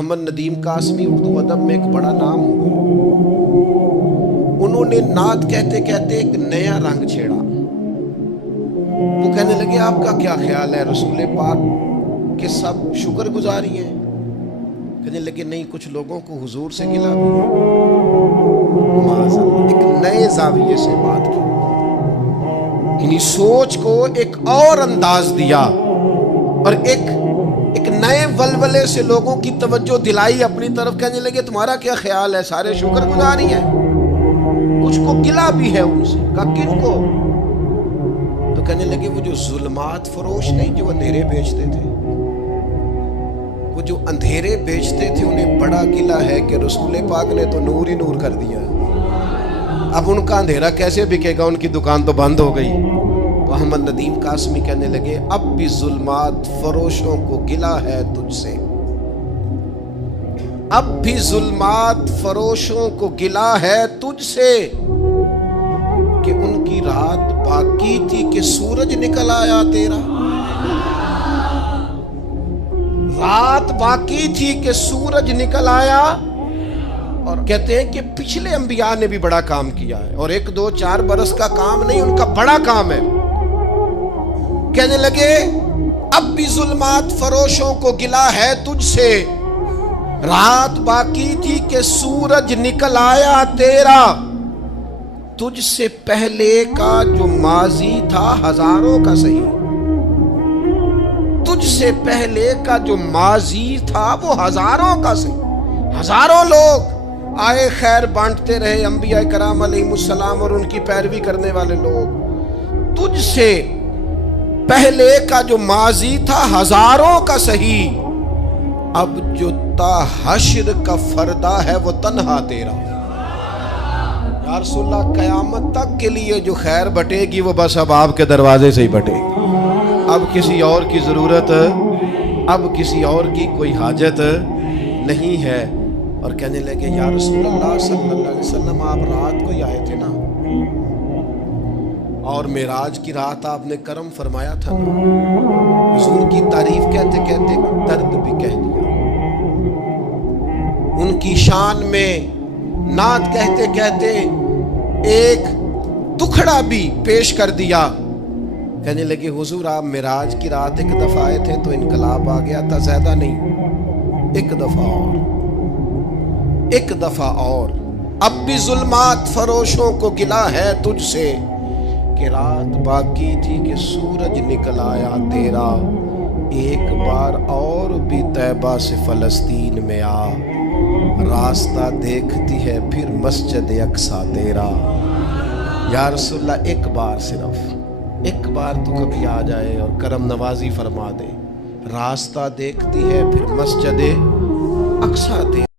احمد ندیم قاسمی اردو ادب میں ایک بڑا نام ہوا. انہوں نے نعت کہتے کہتے ایک نیا رنگ چھیڑا. وہ کہنے لگے آپ کا کیا خیال ہے رسول پاک کہ سب شکر گزاری ہیں؟ کہنے لگے نہیں، کچھ لوگوں کو حضور سے گلا بھی ہے. ایک نئے زاویے سے بات کی، یعنی سوچ کو ایک اور انداز دیا اور ایک نئے ولولے سے لوگوں کی توجہ دلائی اپنی طرف. کہنے لگے تمہارا کیا خیال ہے، سارے شکر گزاری ہیں؟ کچھ کو گلا بھی ہے ان سے. کہا کن کو؟ تو کہنے لگے وہ جو ظلمات فروش نہیں، جو اندھیرے بیچتے تھے. وہ جو اندھیرے بیچتے تھے انہیں بڑا گلا ہے کہ رسول پاک نے تو نور ہی نور کر دیا. اب ان کا اندھیرا کیسے بکے گا، ان کی دکان تو بند ہو گئی. تو احمد ندیم قاسمی کہنے لگے اب بھی ظلمات فروشوں کو گلا ہے تجھ سے. اب بھی ظلمات فروشوں کو گلا ہے تجھ سے کہ ان کی رات باقی تھی کہ سورج نکل آیا تیرا. رات باقی تھی کہ سورج نکل آیا. اور کہتے ہیں کہ پچھلے انبیاء نے بھی بڑا کام کیا ہے، اور 1 2 4 برس کا کام نہیں، ان کا بڑا کام ہے. کہنے لگے اب بھی ظلمات فروشوں کو گلا ہے تجھ سے، رات باقی تھی کہ سورج نکل آیا تیرا. تجھ سے پہلے کا جو ماضی تھا ہزاروں کا صحیح، تجھ سے پہلے کا جو ماضی تھا وہ ہزاروں کا صحیح. ہزاروں لوگ آئے خیر بانٹتے رہے، انبیاء کرام علیہم السلام اور ان کی پیروی کرنے والے لوگ. تجھ سے پہلے کا جو ماضی تھا ہزاروں کا صحیح، اب جو تا حشر کا فردہ ہے وہ تنہا تیرا. یا رسول اللہ قیامت تک کے لیے جو خیر بٹے گی وہ بس اب آپ کے دروازے سے ہی بٹے گی. اب کسی اور کی ضرورت، اب کسی اور کی کوئی حاجت نہیں ہے. اور کہنے لگے یا رسول اللہ صلی اللہ علیہ وسلم آپ رات کو ہی آئے تھے نا، اور معراج کی رات آپ نے کرم فرمایا تھا نا. حضور کی تعریف کہتے کہتے درد بھی کہہ دیا، ان کی شان میں نعت کہتے کہتے ایک دکھڑا بھی پیش کر دیا. کہنے لگے حضور آپ معراج کی رات 1 دفعہ آئے تھے تو انقلاب آ گیا تھا، زیادہ نہیں، 1 دفعہ اور، 1 دفعہ اور. اب بھی ظلمات فروشوں کو گلا ہے تجھ سے کہ رات باقی تھی کہ سورج نکل آیا تیرا. ایک بار اور بھی طیبہ سے فلسطین میں آ، راستہ دیکھتی ہے پھر مسجد اقصیٰ تیرا. یا رسول اللہ ایک بار، صرف ایک بار تو کبھی آ جائے اور کرم نوازی فرما دے. راستہ دیکھتی ہے پھر مسجد اقصیٰ تیرا.